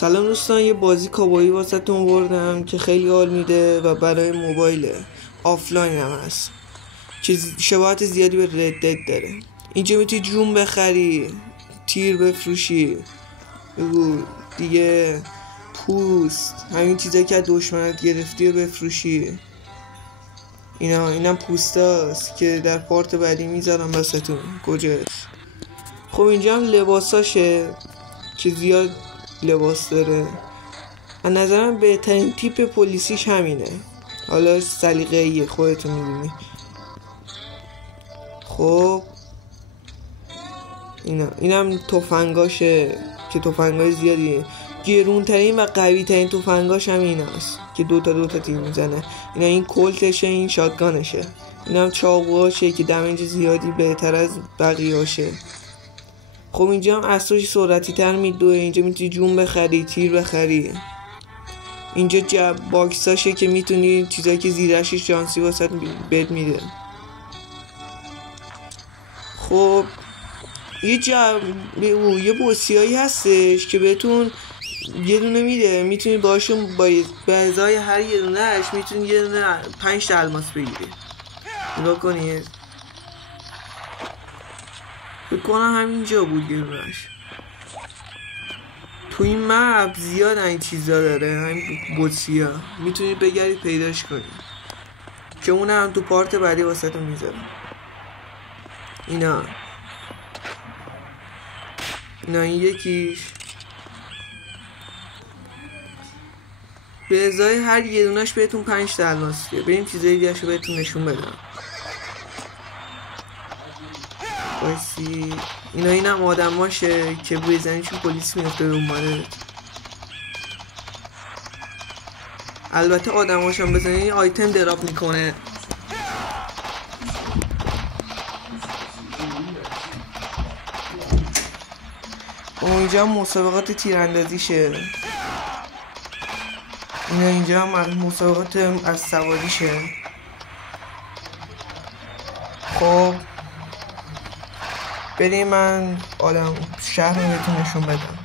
سلام دوستان، یه بازی کابایی واسهتون بردم که خیلی حال میده و برای موبایل آفلاین هم هست. شباهت زیادی به ردد داره. اینجا میتونی جون بخری، تیر بفروشی، دیگه پوست، همین چیزایی که دشمنت گرفتی رو بفروشی. اینم پوستاست که در پارت بعدی میذارم واسهتون. کجاست؟ خب اینجا هم لباساشه که زیاد لباس داره. از نظرم بهترین تیپ پلیسیش همینه، حالا سلیقه‌ایه خودتون میدونی. خب اینم تفنگاشه که تفنگای زیادیه. گرونترین و قوی ترین تفنگاش هم این هست که دوتا تیر میزنه. این کلتشه، این شاتگانشه. اینم چاقوهاشه که دمیج زیادی بهتر از بقیه هاشه. خب اینجا هم اساش سرعتی تر میدوه. اینجا میتونی جون بخری، تیر بخری. اینجا باکساشه که میتونی چیزایی که زیرشش جانسی واسه بهت میده. خب یه بوسیایی هستش که بهتون یه دونه میده، میتونی باشون به ازای هر یه دونهش میتونی یه دونه 5 الماس بگیری. نگاه کنید، بکنم همینجا بود یه دونهش. تو این مپ زیاد این چیزا داره، همین بوسیا میتونید بگردید پیداش کنید که اونم تو پارت بعدی واسهتون میذارم. این یکیش به ازای هر یه دونش بهتون 5 الماس میده. بریم چیزای دیگه شو بهتون نشون بدم. بایستی اینم آدماشه که بزنیشون پلیس میفته رو ماره. البته آدماشم بزنی آیتم دراپ میکنه. اینجا هم مسابقات تیراندازیشه. اینجا هم مسابقات از سواریشه. خب بریم من شهر رو بهتون نشون بدم.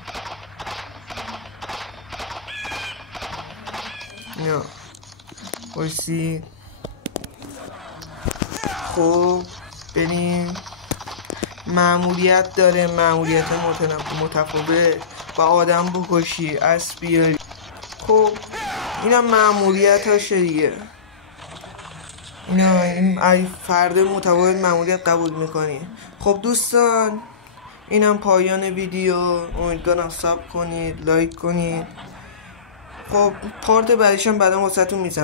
بایستی. خب بریم. مأموریت داره، مأموریت متفاوت و آدم بکشی، اسب بیاری. خب اینم مأموریت هاشه دیگه. این فرد متفاوت مأموریت قبول میکنی. خب دوستان، اینم پایان ویدیو. امیدوارم ساب کنید، لایک کنید. خب پارت بعدیشم بعدا واسهتون میزنم.